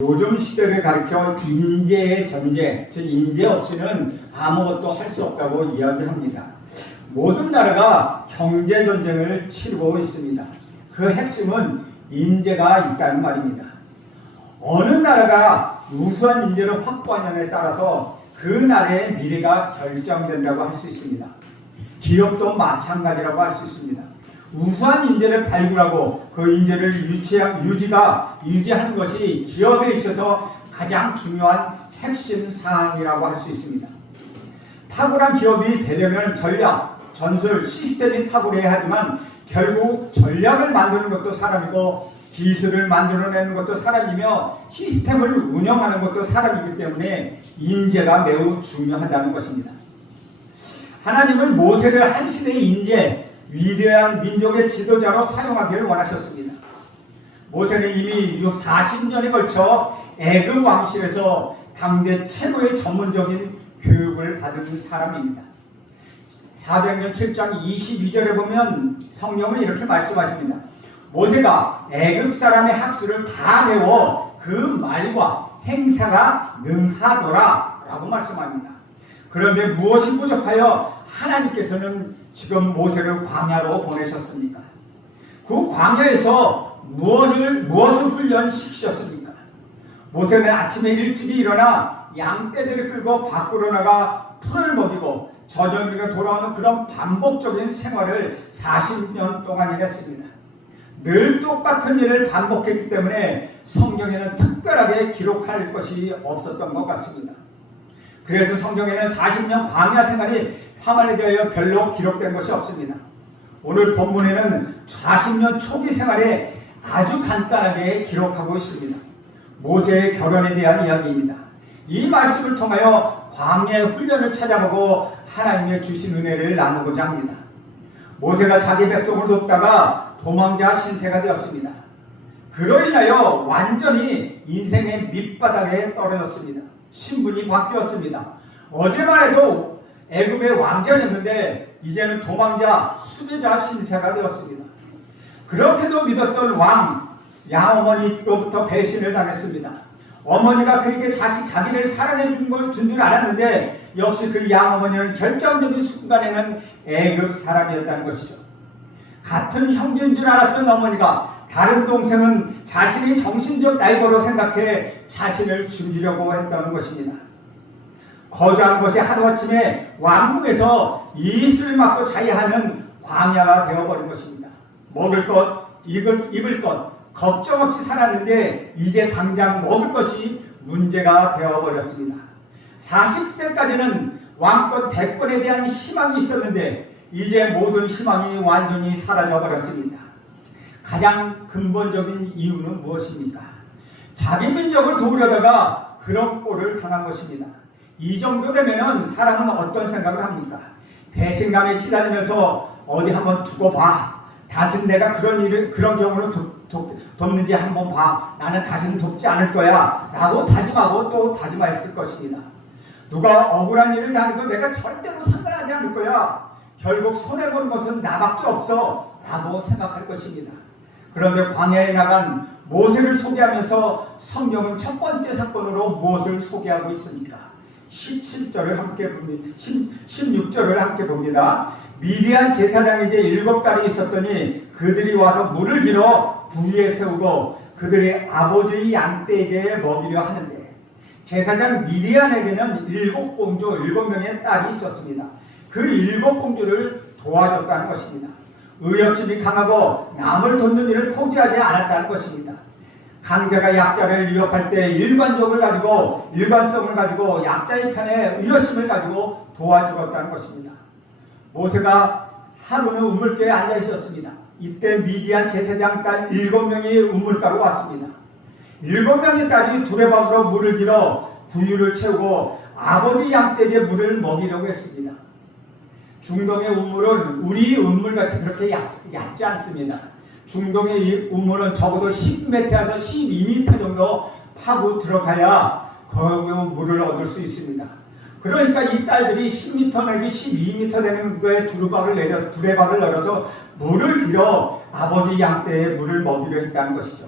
요즘 시대를 가리켜 인재의 전쟁, 즉 인재 없이는 아무것도 할 수 없다고 이야기합니다. 모든 나라가 경제 전쟁을 치르고 있습니다. 그 핵심은 인재가 있다는 말입니다. 어느 나라가 우수한 인재를 확보하느냐에 따라서 그 나라의 미래가 결정된다고 할 수 있습니다. 기업도 마찬가지라고 할 수 있습니다. 우수한 인재를 발굴하고 그 인재를 유지하는 것이 기업에 있어서 가장 중요한 핵심 사항이라고 할 수 있습니다. 탁월한 기업이 되려면 전략, 전술, 시스템이 탁월해야 하지만 결국 전략을 만드는 것도 사람이고 기술을 만들어내는 것도 사람이며 시스템을 운영하는 것도 사람이기 때문에 인재가 매우 중요하다는 것입니다. 하나님은 모세를 한 시대의 인재, 위대한 민족의 지도자로 사용하기를 원하셨습니다. 모세는 이미 40년에 걸쳐 애굽 왕실에서 당대 최고의 전문적인 교육을 받은 사람입니다. 사도행전 7장 22절에 보면 성령은 이렇게 말씀하십니다. 모세가 애굽 사람의 학술을 다 배워 그 말과 행사가 능하더라 라고 말씀합니다. 그런데 무엇이 부족하여 하나님께서는 지금 모세를 광야로 보내셨습니까? 그 광야에서 무엇을 훈련시키셨습니까? 모세는 아침에 일찍이 일어나 양떼들을 끌고 밖으로 나가 풀을 먹이고 저녁에 돌아오는 그런 반복적인 생활을 40년 동안 했습니다. 늘 똑같은 일을 반복했기 때문에 성경에는 특별하게 기록할 것이 없었던 것 같습니다. 그래서 성경에는 40년 광야 생활이 하만에 대하여 별로 기록된 것이 없습니다. 오늘 본문에는 40년 초기 생활에 아주 간단하게 기록하고 있습니다. 모세의 결혼에 대한 이야기입니다. 이 말씀을 통하여 광야의 훈련을 찾아보고 하나님의 주신 은혜를 나누고자 합니다. 모세가 자기 백성을 돕다가 도망자 신세가 되었습니다. 그로 인하여 완전히 인생의 밑바닥에 떨어졌습니다. 신분이 바뀌었습니다. 어제만 해도 애굽의 왕자였는데 이제는 도망자, 수배자 신세가 되었습니다. 그렇게도 믿었던 왕 양어머니로부터 배신을 당했습니다. 어머니가 그에게 자기를 사랑해 준 줄 알았는데 역시 그 양어머니는 결정적인 순간에는 애굽 사람이었다는 것이죠. 같은 형제인 줄 알았던 어머니가 다른 동생은 자신의 정신적 라이벌로 생각해 자신을 죽이려고 했다는 것입니다. 거주한 것이 하루아침에 왕궁에서 이슬 맞고 자야 하는 광야가 되어버린 것입니다. 먹을 것, 입을 것 걱정 없이 살았는데 이제 당장 먹을 것이 문제가 되어버렸습니다. 40세까지는 왕권 대권에 대한 희망이 있었는데 이제 모든 희망이 완전히 사라져버렸습니다. 가장 근본적인 이유는 무엇입니까? 자기 민족을 도우려다가 그런 꼴을 당한 것입니다. 이 정도 되면 사람은 어떤 생각을 합니까? 배신감에 시달리면서 어디 한번 두고 봐. 다시는 내가 그런 경우는 돕는지 한번 봐. 나는 다시는 돕지 않을 거야. 라고 다짐하고 또 다짐했을 것입니다. 누가 억울한 일을 당해도 내가 절대로 상관하지 않을 거야. 결국 손해보는 것은 나밖에 없어. 라고 생각할 것입니다. 그런데 광야에 나간 모세를 소개하면서 성경은 첫 번째 사건으로 무엇을 소개하고 있습니까? 17절을 함께 봅니다. 16절을 함께 봅니다. 미디안 제사장에게 7달이 있었더니 그들이 와서 물을 길어 구유에 세우고 그들의 아버지의 양떼에게 먹이려 하는데 제사장 미디안에게는 7명의 딸이 있었습니다. 그 7공주를 도와줬다는 것입니다. 의협심이 강하고 남을 돕는 일을 포기하지 않았다는 것입니다. 강자가 약자를 위협할 때 일관성을 가지고 약자의 편에 의협심을 가지고 도와주었다는 것입니다. 모세가 하루는 우물가에 앉아 있었습니다. 이때 미디안 제사장 딸 7명이 우물가로 왔습니다. 7명의 딸이 두레박으로 물을 길어 구유를 채우고 아버지 양떼에게 물을 먹이려고 했습니다. 중동의 우물은 우리 우물같이 그렇게 얕지 않습니다. 중동의 우물은 적어도 10m에서 12m 정도 파고 들어가야 거기 물을 얻을 수 있습니다. 그러니까 이 딸들이 10m 내지 12m 되는 거에 두레박을 열어서 물을 길어 아버지 양떼에 물을 먹이려 했다는 것이죠.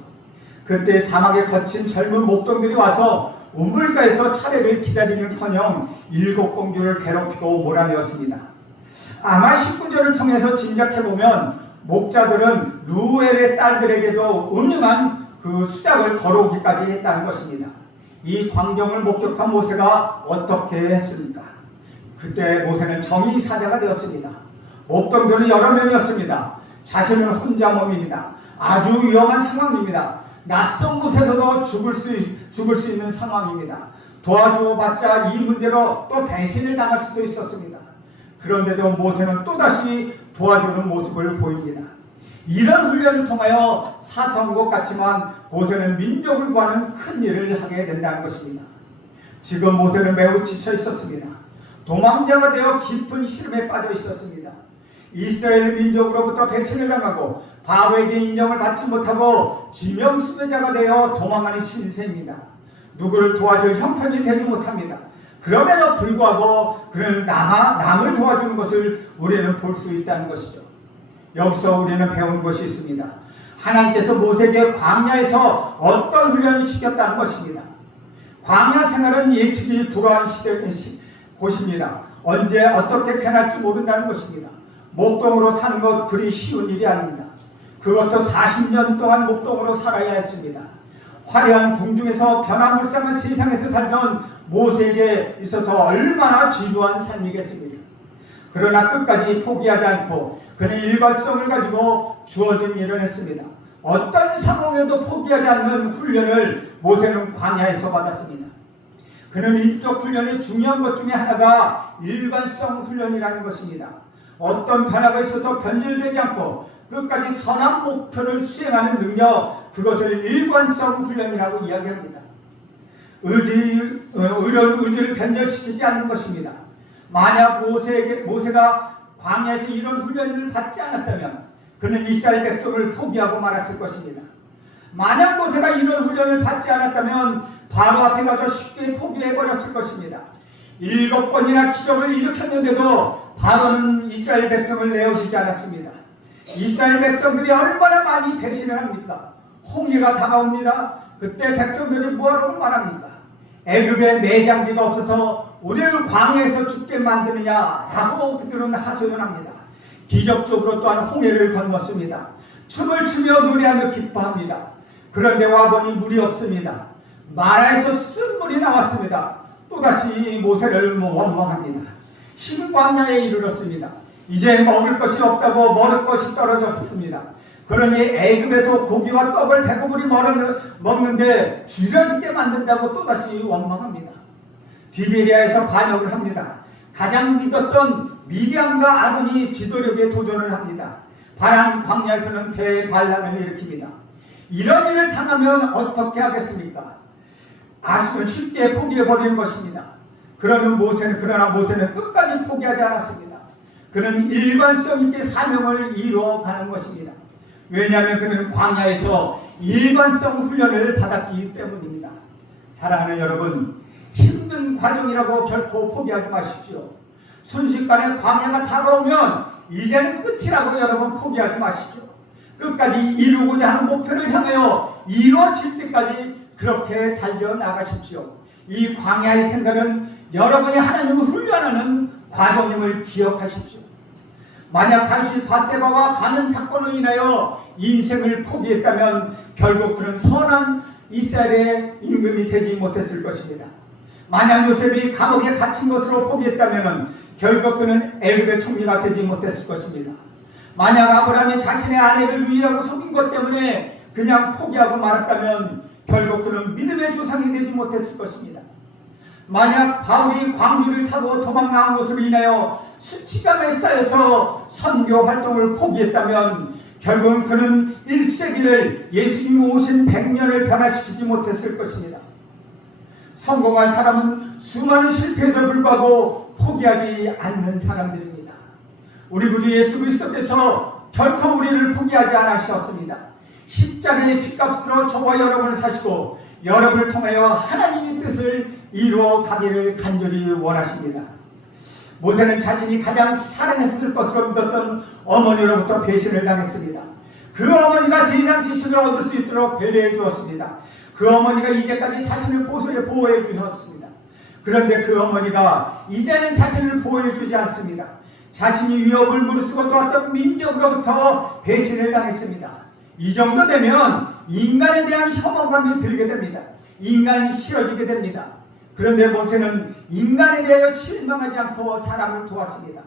그때 사막에 거친 젊은 목동들이 와서 우물가에서 차례를 기다리는커녕 7 공주를 괴롭히고 몰아내었습니다. 아마 19절을 통해서 짐작해보면 목자들은 루엘의 딸들에게도 음흉한 그 수작을 걸어오기까지 했다는 것입니다. 이 광경을 목격한 모세가 어떻게 했습니까? 그때 모세는 정의 사자가 되었습니다. 목동들은 여러 명이었습니다. 자신은 혼자 몸입니다. 아주 위험한 상황입니다. 낯선 곳에서도 죽을 수 있는 상황입니다. 도와주어봤자 이 문제로 또 배신을 당할 수도 있었습니다. 그런데도 모세는 또다시 도와주는 모습을 보입니다. 이런 훈련을 통하여 사소한 것 같지만 모세는 민족을 구하는 큰 일을 하게 된다는 것입니다. 지금 모세는 매우 지쳐 있었습니다. 도망자가 되어 깊은 시름에 빠져 있었습니다. 이스라엘 민족으로부터 배신을 당하고 바로에게 인정을 받지 못하고 지명수배자가 되어 도망하는 신세입니다. 누구를 도와줄 형편이 되지 못합니다. 그럼에도 불구하고 그는 남을 도와주는 것을 우리는 볼 수 있다는 것이죠. 여기서 우리는 배우는 것이 있습니다. 하나님께서 모세에게 광야에서 어떤 훈련을 시켰다는 것입니다. 광야 생활은 예측이 불허한 곳입니다. 언제 어떻게 변할지 모른다는 것입니다. 목동으로 사는 것 그리 쉬운 일이 아닙니다. 그것도 40년 동안 목동으로 살아야 했습니다. 화려한 궁중에서 변화무쌍한 세상에서 살던 모세에게 있어서 얼마나 지루한 삶이겠습니까? 그러나 끝까지 포기하지 않고 그는 일관성을 가지고 주어진 일을 했습니다. 어떤 상황에도 포기하지 않는 훈련을 모세는 광야에서 받았습니다. 그는 인격 훈련의 중요한 것 중에 하나가 일관성 훈련이라는 것입니다. 어떤 변화가 있어도 변질되지 않고 끝까지 선한 목표를 수행하는 능력, 그것을 일관성 훈련이라고 이야기합니다. 의로운 의지를 변절시키지 않는 것입니다. 만약 모세가 광야에서 이런 훈련을 받지 않았다면 그는 이스라엘 백성을 포기하고 말았을 것입니다. 만약 모세가 이런 훈련을 받지 않았다면 바로 앞에 가서 쉽게 포기해버렸을 것입니다. 7번이나 기적을 일으켰는데도 바로는 이스라엘 백성을 내어주지 않았습니다. 이스라엘 백성들이 얼마나 많이 배신을 합니까? 홍해가 다가옵니다. 그때 백성들이 뭐하라고 말합니까? 애굽에 매장지가 없어서 우리를 광야에서 죽게 만드느냐라고 그들은 하소연합니다. 기적적으로 또한 홍해를 건넜습니다. 춤을 추며 노래하며 기뻐합니다. 그런데 와보니 물이 없습니다. 마라에서 쓴물이 나왔습니다. 또다시 모세를 원망합니다. 신광야에 이르렀습니다. 이제 먹을 것이 없다고 먹을 것이 떨어졌습니다. 그러니 애굽에서 고기와 떡을 배고프리 먹는데 줄여 죽게 만든다고 또다시 원망합니다. 디베리아에서 반역을 합니다. 가장 믿었던 미디안과 아론이 지도력에 도전을 합니다. 바람 광야에서는 대반란을 일으킵니다. 이런 일을 당하면 어떻게 하겠습니까? 아주 쉽게 포기해버리는 것입니다. 그러나 모세는 끝까지 포기하지 않았습니다. 그는 일관성 있게 사명을 이루어가는 것입니다. 왜냐하면 그는 광야에서 일관성 훈련을 받았기 때문입니다. 사랑하는 여러분, 힘든 과정이라고 결코 포기하지 마십시오. 순식간에 광야가 다가오면 이제는 끝이라고 여러분 포기하지 마십시오. 끝까지 이루고자 하는 목표를 향하여 이루어질 때까지 그렇게 달려나가십시오. 이 광야의 생각은 여러분이 하나님을 훈련하는 과정임을 기억하십시오. 만약 당시 밧세바와 가는 사건으로 인하여 인생을 포기했다면 결국 그는 선한 이스라엘의 임금이 되지 못했을 것입니다. 만약 요셉이 감옥에 갇힌 것으로 포기했다면 결국 그는 애굽의 총리가 되지 못했을 것입니다. 만약 아브라함이 자신의 아내를 누이라고 속인 것 때문에 그냥 포기하고 말았다면 결국 그는 믿음의 조상이 되지 못했을 것입니다. 만약 바울이 광주를 타고 도망나온 것으로 인하여 수치감에 쌓여서 선교 활동을 포기했다면 결국은 그는 1세기를 예수님이 오신 100년을 변화시키지 못했을 것입니다. 성공한 사람은 수많은 실패에도 불구하고 포기하지 않는 사람들입니다. 우리 구주 예수 그리스도께서 결코 우리를 포기하지 않으셨습니다. 십자가의 핏값으로 저와 여러분을 사시고 여러분을 통하여 하나님의 뜻을 이루어 가기를 간절히 원하십니다. 모세는 자신이 가장 사랑했을 것으로 믿었던 어머니로부터 배신을 당했습니다. 그 어머니가 세상 지식을 얻을 수 있도록 배려해 주었습니다. 그 어머니가 이제까지 자신을 보호해 주셨습니다. 그런데 그 어머니가 이제는 자신을 보호해 주지 않습니다. 자신이 위협을 무릅쓰고 도왔던 민족으로부터 배신을 당했습니다. 이 정도 되면 인간에 대한 혐오감이 들게 됩니다. 인간이 싫어지게 됩니다. 그런데 모세는 인간에 대하여 실망하지 않고 사람을 도왔습니다.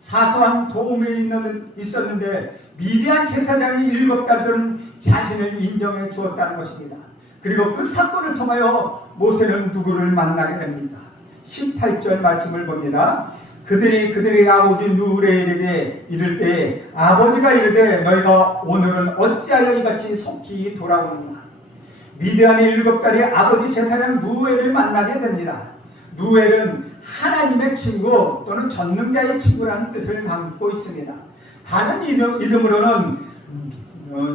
사소한 도움이 있었는데 미디안 제사장의 7딸들은 자신을 인정해 주었다는 것입니다. 그리고 그 사건을 통하여 모세는 누구를 만나게 됩니다. 18절 말씀을 봅니다. 그들이 아버지 누레에게 이를 때 아버지가 이르되 너희가 오늘은 어찌하여 이같이 속히 돌아오느냐. 미디안의 7딸이 아버지 제사장 누엘을 만나게 됩니다. 누엘은 하나님의 친구 또는 전능자의 친구라는 뜻을 담고 있습니다. 다른 이름으로는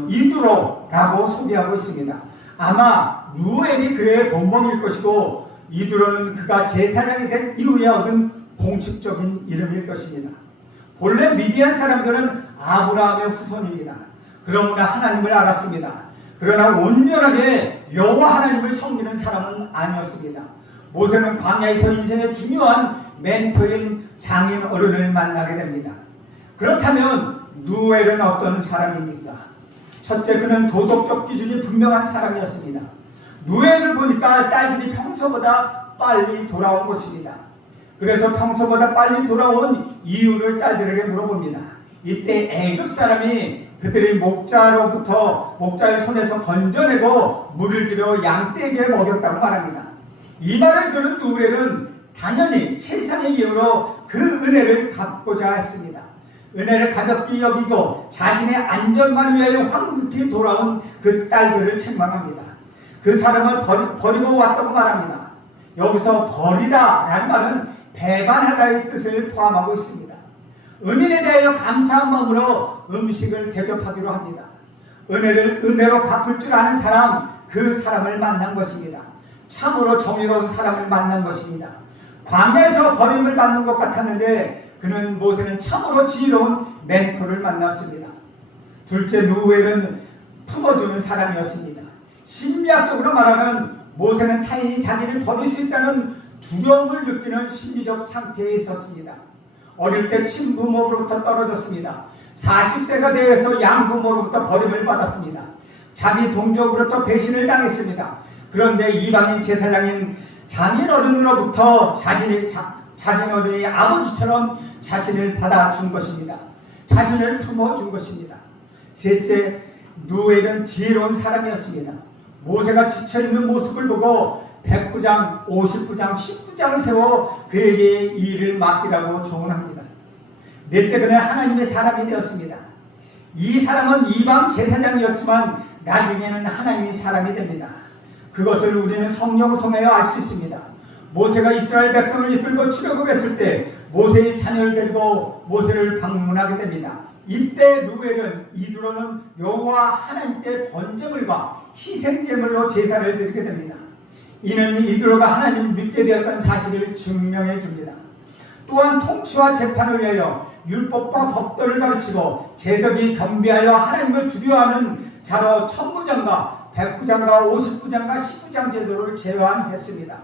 이두로라고 소개하고 있습니다. 아마 누엘이 그의 본명일 것이고 이두로는 그가 제사장이 된 이후에 얻은 공식적인 이름일 것입니다. 본래 미디안 사람들은 아브라함의 후손입니다. 그러므로 하나님을 알았습니다. 그러나 온전하게 여호와 하나님을 섬기는 사람은 아니었습니다. 모세는 광야에서 인생의 중요한 멘토인 장인 어른을 만나게 됩니다. 그렇다면 누엘은 어떤 사람입니까? 첫째, 그는 도덕적 기준이 분명한 사람이었습니다. 누엘을 보니까 딸들이 평소보다 빨리 돌아온 것입니다. 그래서 평소보다 빨리 돌아온 이유를 딸들에게 물어봅니다. 이때 애굽 사람이 그들이 목자의 손에서 건져내고 물을 들여 양떼에게 먹였다고 말합니다. 이 말을 들은 누엘은 당연히 세상의 이유로 그 은혜를 갚고자 했습니다. 은혜를 가볍게 여기고 자신의 안전만을 위하여 황급히 돌아온 그 딸들을 책망합니다. 그 사람을 버리고 왔다고 말합니다. 여기서 버리다 라는 말은 배반하다의 뜻을 포함하고 있습니다. 은인에 대하여 감사한 마음으로 음식을 대접하기로 합니다. 은혜로 갚을 줄 아는 사람, 그 사람을 만난 것입니다. 참으로 정의로운 사람을 만난 것입니다. 광야에서 버림을 받는 것 같았는데 모세는 참으로 지혜로운 멘토를 만났습니다. 둘째, 누엘은 품어주는 사람이었습니다. 심리학적으로 말하면 모세는 타인이 자기를 버릴 수 있다는 두려움을 느끼는 심리적 상태에 있었습니다. 어릴 때 친부모로부터 떨어졌습니다. 40세가 되어서 양부모로부터 버림을 받았습니다. 자기 동족으로부터 배신을 당했습니다. 그런데 이방인 제사장인 장인어른으로부터 장인어른의 아버지처럼 자신을 받아준 것입니다. 자신을 품어준 것입니다. 셋째, 누엘은 지혜로운 사람이었습니다. 모세가 지쳐있는 모습을 보고 109장, 59장, 19장을 세워 그에게 이 일을 맡기라고 조언합니다. 넷째, 그는 하나님의 사람이 되었습니다. 이 사람은 이방 제사장이었지만 나중에는 하나님의 사람이 됩니다. 그것을 우리는 성령을 통하여 알 수 있습니다. 모세가 이스라엘 백성을 이끌고 출애굽했을 때 모세의 자녀를 데리고 모세를 방문하게 됩니다. 이때 누엘은 이두로는 여호와 하나님께 번제물과 희생제물로 제사를 드리게 됩니다. 이는 이두로가 하나님을 믿게 되었다는 사실을 증명해 줍니다. 또한 통치와 재판을 위하여 율법과 법도를 가르치고 제덕이 겸비하여 하나님을 두려워하는 자로 천부장과 109장과 59장과 19장 제도를 제안했습니다.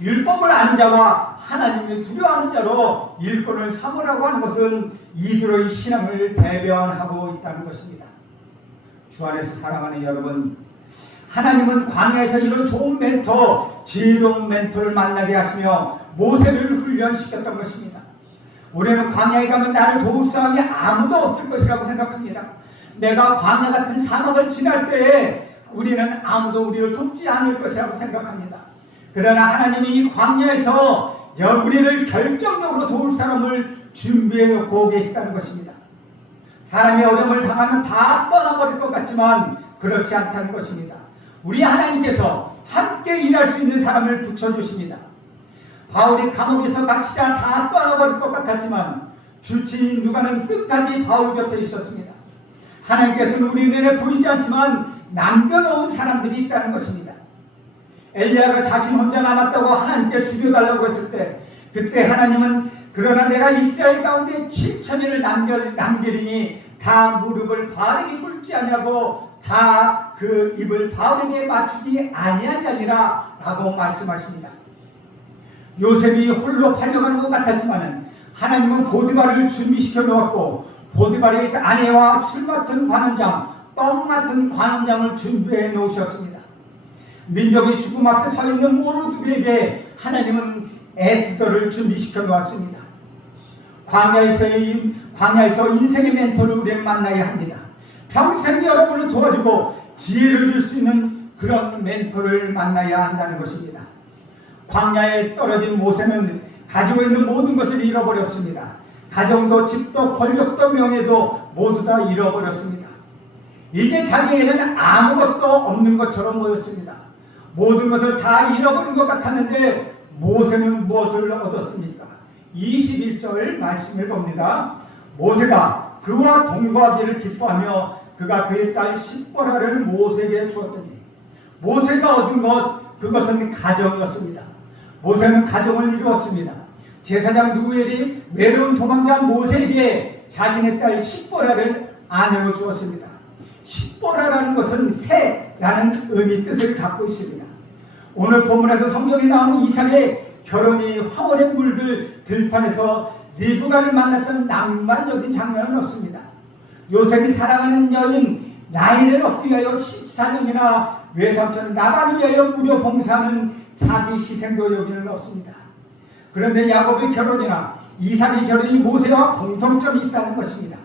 율법을 아는 자와 하나님을 두려워하는 자로 일꾼을 삼으라고 하는 것은 이두로의 신앙을 대변하고 있다는 것입니다. 주 안에서 사랑하는 여러분, 하나님은 광야에서 이런 좋은 멘토, 지혜로운 멘토를 만나게 하시며 모세를 훈련시켰던 것입니다. 우리는 광야에 가면 나를 도울 사람이 아무도 없을 것이라고 생각합니다. 내가 광야 같은 사막을 지날 때에 우리는 아무도 우리를 돕지 않을 것이라고 생각합니다. 그러나 하나님이 이 광야에서 우리를 결정적으로 도울 사람을 준비해 놓고 계시다는 것입니다. 사람이 어려움을 당하면 다 떠나버릴 것 같지만 그렇지 않다는 것입니다. 우리 하나님께서 함께 일할 수 있는 사람을 붙여주십니다. 바울이 감옥에서 갇히자 다 떠나버릴 것 같았지만 주치인 누가는 끝까지 바울 곁에 있었습니다. 하나님께서는 우리 눈에 보이지 않지만 남겨놓은 사람들이 있다는 것입니다. 엘리야가 자신 혼자 남았다고 하나님께 죽여달라고 했을 때 그때 하나님은 그러나 내가 이스라엘 가운데 7,000인을 남기리니 다 무릎을 바알에게 꿇지 아니하고 다 그 입을 바알에게 맞추지 아니한 자니라 라고 말씀하십니다. 요셉이 홀로 팔려가는 것 같았지만 하나님은 보디발을 준비시켜 놓았고 보디발의 아내와 술 맡은 관원장, 떡 맡은 관원장을 준비해 놓으셨습니다. 민족이 죽음 앞에 서 있는 모두에게 하나님은 에스더를 준비시켜 놓았습니다. 광야에서 인생의 멘토를 우리는 만나야 합니다. 평생 여러분을 도와주고 지혜를 줄 수 있는 그런 멘토를 만나야 한다는 것입니다. 광야에 떨어진 모세는 가지고 있는 모든 것을 잃어버렸습니다. 가정도 집도 권력도 명예도 모두 다 잃어버렸습니다. 이제 자기에는 아무것도 없는 것처럼 보였습니다. 모든 것을 다 잃어버린 것 같았는데 모세는 무엇을 얻었습니까? 21절 말씀을 봅니다. 모세가 그와 동거하기를 기뻐하며 그가 그의 딸 십보라를 모세에게 주었더니 모세가 얻은 것 그것은 가정이었습니다. 모세는 가정을 이루었습니다. 제사장 누엘이 외로운 도망자 모세에게 자신의 딸 십보라를 아내로 주었습니다. 십보라라는 것은 새라는 의미 뜻을 갖고 있습니다. 오늘 본문에서 성경에 나오는 이삭의 결혼이 황홀에 물들 들판에서 리브가를 만났던 낭만적인 장면은 없습니다. 요셉이 사랑하는 여인 라헬을 얻기 위하여 14년이나 외삼촌 라반을 위하여 무료 봉사하는 자기 희생도 여기는 없습니다. 그런데 야곱의 결혼이나 이삭의 결혼이 모세와 공통점이 있다는 것입니다.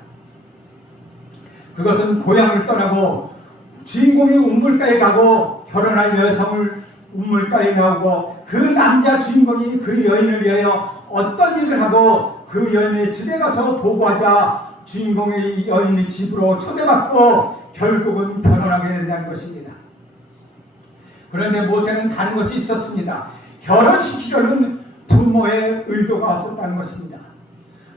그것은 고향을 떠나고 주인공이 우물가에 가고 결혼할 여성을 우물가에 가고 그 남자 주인공이 그 여인을 위하여 어떤 일을 하고 그 여인의 집에 가서 보고하자 주인공의 여인이 집으로 초대받고 결국은 결혼하게 된다는 것입니다. 그런데 모세는 다른 것이 있었습니다. 결혼시키려는 부모의 의도가 없었다는 것입니다.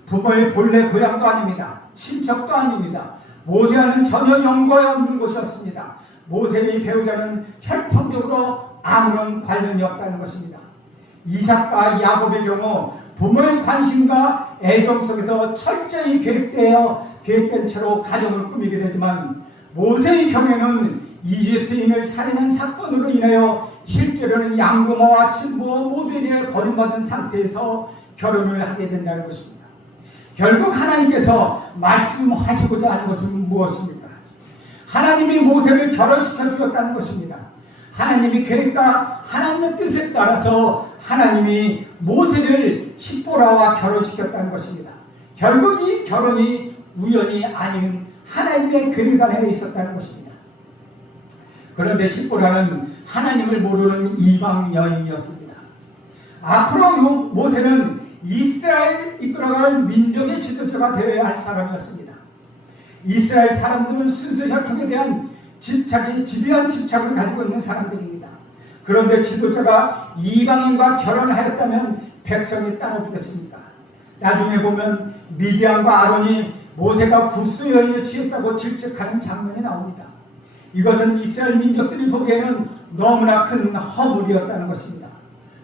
부모의 본래 고향도 아닙니다. 친척도 아닙니다. 모세와는 전혀 연관이 없는 것이었습니다. 모세의 배우자는 혈통적으로 아무런 관련이 없다는 것입니다. 이삭과 야곱의 경우 부모의 관심과 애정 속에서 철저히 계획된 채로 가정을 꾸미게 되지만 모세의 경우에는 이집트인을 살인한 사건으로 인하여 실제로는 양부모와 친부모 모두에게 버림받은 상태에서 결혼을 하게 된다는 것입니다. 결국 하나님께서 말씀하시고자 하는 것은 무엇입니까? 하나님이 모세를 결혼시켜 주었다는 것입니다. 하나님의 계획과 하나님의 뜻에 따라서 하나님이 모세를 십보라와 결혼시켰다는 것입니다. 결국 이 결혼이 우연이 아닌 하나님의 계획 안에 있었다는 것입니다. 그런데 십보라는 하나님을 모르는 이방 여인이었습니다. 앞으로 모세는 이스라엘 이끌어갈 민족의 지도자가 되어야 할 사람이었습니다. 이스라엘 사람들은 순수 혈통에 대한 집요한 집착을 가지고 있는 사람들입니다. 그런데 지도자가 이방인과 결혼하였다면 백성이 따라주겠습니까? 나중에 보면 미디안과 아론이 모세가 구스 여인을 취했다고 질책하는 장면이 나옵니다. 이것은 이스라엘 민족들이 보기에는 너무나 큰 허물이었다는 것입니다.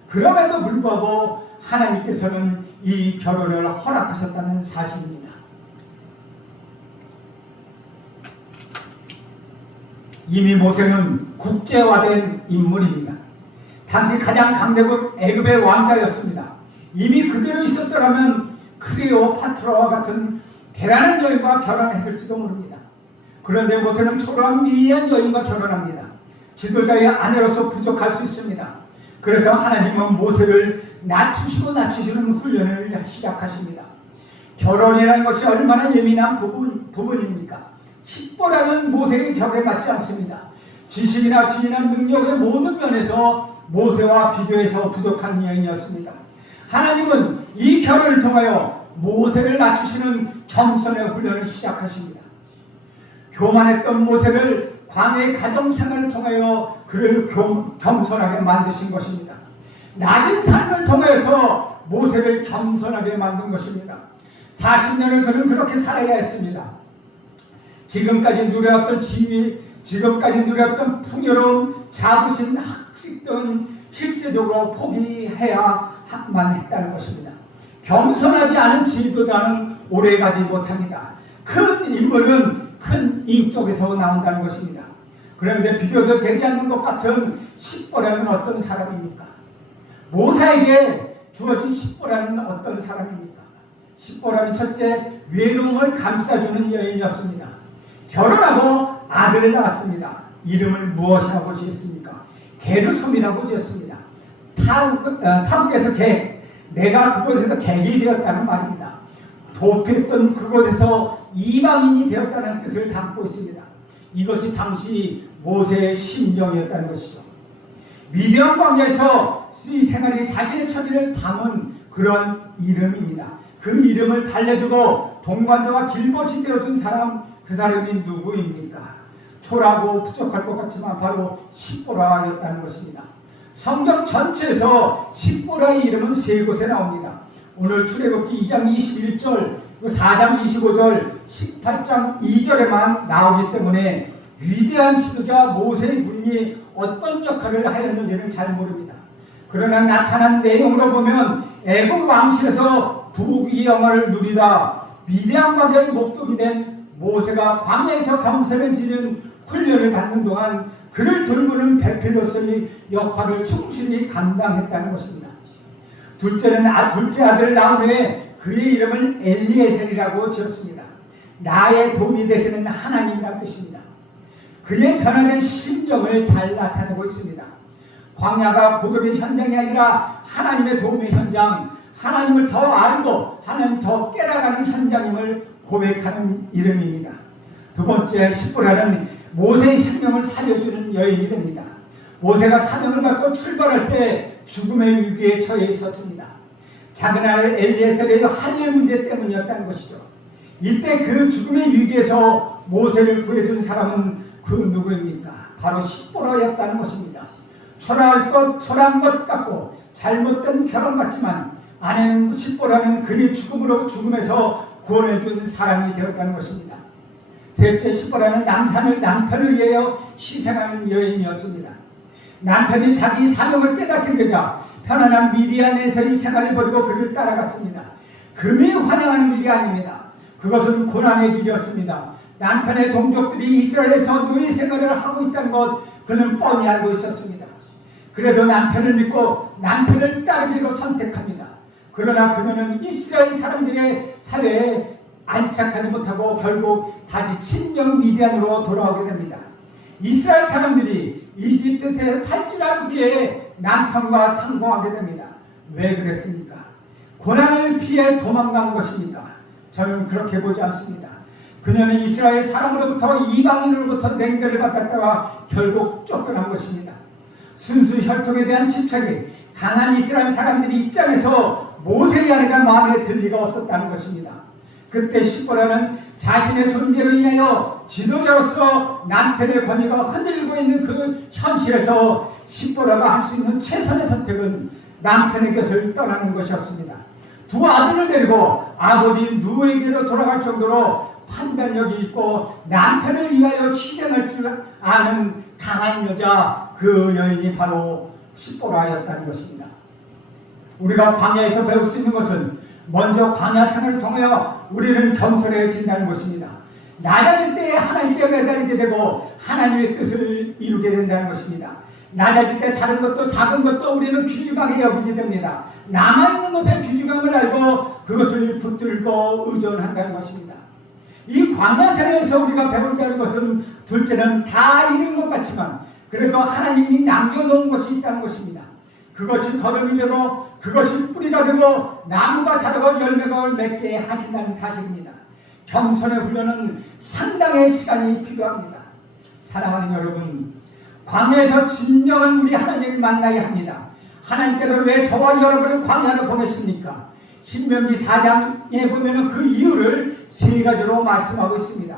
그럼에도 불구하고 하나님께서는 이 결혼을 허락하셨다는 사실입니다. 이미 모세는 국제화된 인물입니다. 당시 가장 강대국 애굽의 왕자였습니다. 이미 그대로 있었더라면 클레오파트라와 같은 대단한 여인과 결혼했을지도 모릅니다. 그런데 모세는 초라한 미이한 여인과 결혼합니다. 지도자의 아내로서 부족할 수 있습니다. 그래서 하나님은 모세를 낮추시는 훈련을 시작하십니다. 결혼이라는 것이 얼마나 예민한 부분입니까? 십보라는 모세의 격에 맞지 않습니다. 지식이나 지위나 능력의 모든 면에서 모세와 비교해서 부족한 여인이었습니다. 하나님은 이 결혼을 통하여 모세를 낮추시는 겸손의 훈련을 시작하십니다. 교만했던 모세를 광야의 가정생활을 통하여 그를 겸손하게 만드신 것입니다. 낮은 삶을 통해서 모세를 겸손하게 만든 것입니다. 40년을 그는 그렇게 살아야 했습니다. 지금까지 누려왔던 지위, 지금까지 누렸던 풍요로운 자부심, 학식 등 실제적으로 포기해야만 했다는 것입니다. 겸손하지 않은 지도자는 오래가지 못합니다. 큰 인물은 큰 인격에서 나온다는 것입니다. 그런데 비교도 되지 않는 것 같은 십보라는 어떤 사람입니까? 모세에게 주어진 십보라는 어떤 사람입니까? 십보라는 첫째, 외로움을 감싸주는 여인이었습니다. 결혼하고 아들을 낳았습니다. 이름을 무엇이라고 지었습니까? 게르솜이라고 지었습니다. 타국에서 개, 내가 그곳에서 객이 되었다는 말입니다. 도피했던 그곳에서 이방인이 되었다는 뜻을 담고 있습니다. 이것이 당시 모세의 심정이었다는 것이죠. 미디안 광야에서 이 생활이 자신의 처지를 담은 그런 이름입니다. 그 이름을 달래주고 동반자와 길벗이 되어준 사람, 그 사람이 누구입니까? 초라하고 부족할 것 같지만 바로 십보라였다는 것입니다. 성경 전체에서 십보라의 이름은 세 곳에 나옵니다. 오늘 출애굽기 2장 21절, 4장 25절, 18장 2절에만 나오기 때문에 위대한 지도자 모세의 분이 어떤 역할을 하였는지는 잘 모릅니다. 그러나 나타난 내용으로 보면 애굽 왕실에서 부귀영화를 누리다 미디안 광야의 목독이 된 모세가 광야에서 감사를 지는 훈련을 받는 동안 그를 돌보는 배필로서의 역할을 충실히 감당했다는 것입니다. 둘째는 둘째 아들을 낳은 후에 그의 이름을 엘리에셀이라고 지었습니다. 나의 도움이 되시는 하나님이라는 뜻입니다. 그의 변화된 심정을 잘 나타내고 있습니다. 광야가 고독의 현장이 아니라 하나님의 도움의 현장, 하나님을 더 알고 하나님 더 깨달아가는 현장임을 고백하는 이름입니다. 두 번째, 십보라는 모세의 생명을 살려주는 여인이 됩니다. 모세가 사명을 받고 출발할 때 죽음의 위기에 처해 있었습니다. 작은 아들 엘리에셀의 할례 문제 때문이었다는 것이죠. 이때 그 죽음의 위기에서 모세를 구해준 사람은 그 누구입니까? 바로 십보라였다는 것입니다. 초라한 것 같고 잘못된 결혼 같지만 아내는 십보라는 그의 죽음에서 구원해준 사람이 되었다는 것입니다. 셋째, 십보라는 남편을 위하여 희생하는 여인이었습니다. 남편이 자기 사명을 깨닫게 되자 편안한 미디안에서의 생활을 버리고 그를 따라갔습니다. 금이 환영하는 일이 아닙니다. 그것은 고난의 길이었습니다. 남편의 동족들이 이스라엘에서 노예 생활을 하고 있다는 것 그는 뻔히 알고 있었습니다. 그래도 남편을 믿고 남편을 따르기로 선택합니다. 그러나 그녀는 이스라엘 사람들의 사회에 안착하지 못하고 결국 다시 친정 미디안으로 돌아오게 됩니다. 이스라엘 사람들이 이집트에서 탈출한 후에 남편과 상봉하게 됩니다. 왜 그랬습니까? 고난을 피해 도망간 것입니까? 저는 그렇게 보지 않습니다. 그녀는 이스라엘 사람으로부터 이방인으로부터 냉대를 받았다가 결국 쫓겨난 것입니다. 순수 혈통에 대한 집착이 강한 이스라엘 사람들의 입장에서 모세의 아내가 마음에 들 리가 없었다는 것입니다. 그때 십보라는 자신의 존재로 인하여 지도자로서 남편의 권위가 흔들리고 있는 그 현실에서 십보라가 할 수 있는 최선의 선택은 남편의 곁을 떠나는 것이었습니다. 두 아들을 데리고 아버지 누에게로 돌아갈 정도로 판단력이 있고 남편을 위하여 실행할 줄 아는 강한 여자, 그 여인이 바로 십보라였다는 것입니다. 우리가 광야에서 배울 수 있는 것은 먼저 광야 생활을 통하여 우리는 겸손해진다는 것입니다. 낮아질 때에 하나님께 매달리게 되고 하나님의 뜻을 이루게 된다는 것입니다. 낮아질 때 작은 것도 작은 것도 우리는 귀중하게 여기게 됩니다. 남아있는 것에 귀중함을 알고 그것을 붙들고 의존한다는 것입니다. 이 광야 생활에서 우리가 배우게 할 것은 둘째는 다 잃은 것 같지만 그래도 하나님이 남겨놓은 것이 있다는 것입니다. 그것이 걸음이 되고 그것이 뿌리가 되고 나무가 자라고 열매가 맺게 하신다는 사실입니다. 겸손의 훈련은 상당의 시간이 필요합니다. 사랑하는 여러분, 광야에서 진정한 우리 하나님을 만나야 합니다. 하나님께서 왜 저와 여러분을 광야로 보내십니까? 신명기 4장에 보면 그 이유를 세 가지로 말씀하고 있습니다.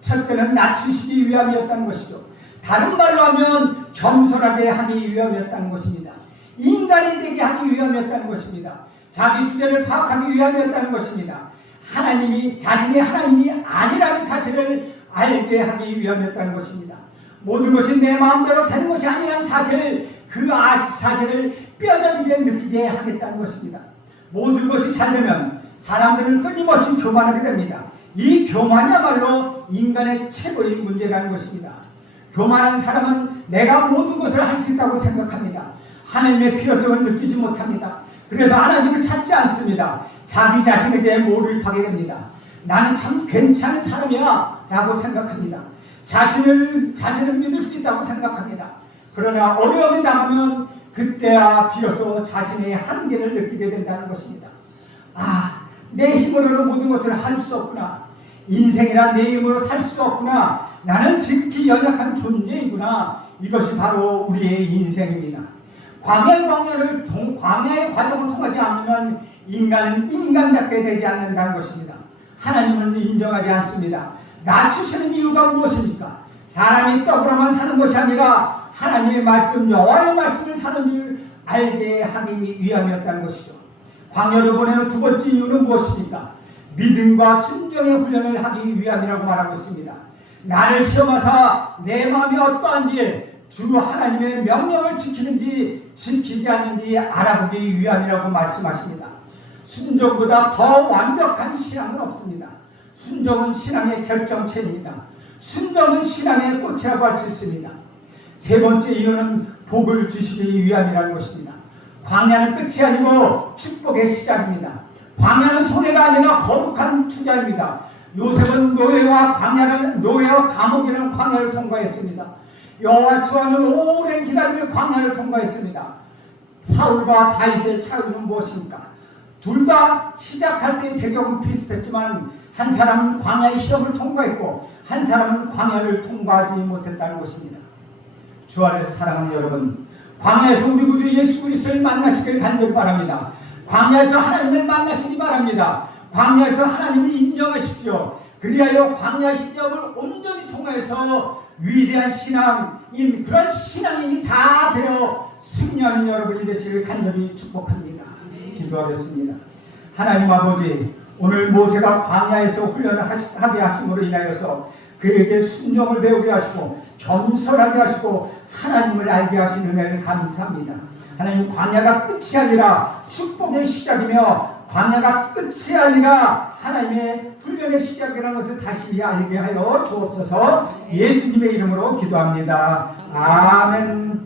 첫째는 낮추시기 위함이었다는 것이죠. 다른 말로 하면 겸손하게 하기 위함이었다는 것입니다. 인간이 되게 하기 위함이었다는 것입니다. 자기 주제를 파악하기 위함이었다는 것입니다. 하나님이 자신이 하나님이 아니라는 사실을 알게 하기 위함이었다는 것입니다. 모든 것이 내 마음대로 되는 것이 아니라는 사실을 사실을 뼈저리게 느끼게 하겠다는 것입니다. 모든 것이 잘 되면 사람들은 끊임없이 교만하게 됩니다. 이 교만이야말로 인간의 최고의 문제라는 것입니다. 교만한 사람은 내가 모든 것을 할 수 있다고 생각합니다. 하나님의 필요성을 느끼지 못합니다. 그래서 하나님을 찾지 않습니다. 자기 자신에게 몰입하게 됩니다. 나는 참 괜찮은 사람이야 라고 생각합니다. 자신을 믿을 수 있다고 생각합니다. 그러나 어려움이 당하면 그때야 비로소 자신의 한계를 느끼게 된다는 것입니다. 내 힘으로는 모든 것을 할 수 없구나. 인생이란 내 힘으로 살 수 없구나. 나는 지극히 연약한 존재이구나. 이것이 바로 우리의 인생입니다. 광야의 과정을 통하지 않으면 인간은 인간답게 되지 않는다는 것입니다. 하나님은 인정하지 않습니다. 낮추시는 이유가 무엇입니까? 사람이 떡으로만 사는 것이 아니라 하나님의 말씀, 여호와의 말씀을 사는 줄 알게 하기 위함이었다는 것이죠. 광야로 보내는 두 번째 이유는 무엇입니까? 믿음과 순종의 훈련을 하기 위함이라고 말하고 있습니다. 나를 시험하사 내 마음이 어떠한지 주 하나님의 명령을 지키는지 지키지 않는지 알아보기 위함이라고 말씀하십니다. 순종보다 더 완벽한 신앙은 없습니다. 순종은 신앙의 결정체입니다. 순종은 신앙의 꽃이라고 할 수 있습니다. 세 번째 이유는 복을 주시기 위함이라는 것입니다. 광야는 끝이 아니고 축복의 시작입니다. 광야는 손해가 아니라 거룩한 투자입니다. 요셉은 노예와 감옥이라는 광야를 통과했습니다. 여호와는 오랜 기다림의 광야를 통과했습니다. 사울과 다윗의 차이는 무엇입니까? 둘 다 시작할 때의 배경은 비슷했지만 한 사람은 광야의 시험을 통과했고 한 사람은 광야를 통과하지 못했다는 것입니다. 주 안에서 사랑하는 여러분, 광야에서 우리 구주 예수 그리스도를 만나시길 간절히 바랍니다. 광야에서 하나님을 만나시기 바랍니다. 광야에서 하나님을 인정하십시오. 그리하여 광야 시험을 온전히 통해서 위대한 신앙인, 그런 신앙인이 다 되어 승리하는 여러분이 되시길 간절히 축복합니다. 기도하겠습니다. 하나님 아버지, 오늘 모세가 광야에서 훈련을 하게 하심으로 인하여서 그에게 순종을 배우게 하시고 겸손하게 하시고 하나님을 알게 하신 은혜를 감사합니다. 하나님, 광야가 끝이 아니라 축복의 시작이며 광야가 끝이 아니라 하나님의 훈련의 시작이라는 것을 다시 알게 하여 주옵소서. 예수님의 이름으로 기도합니다. 아멘.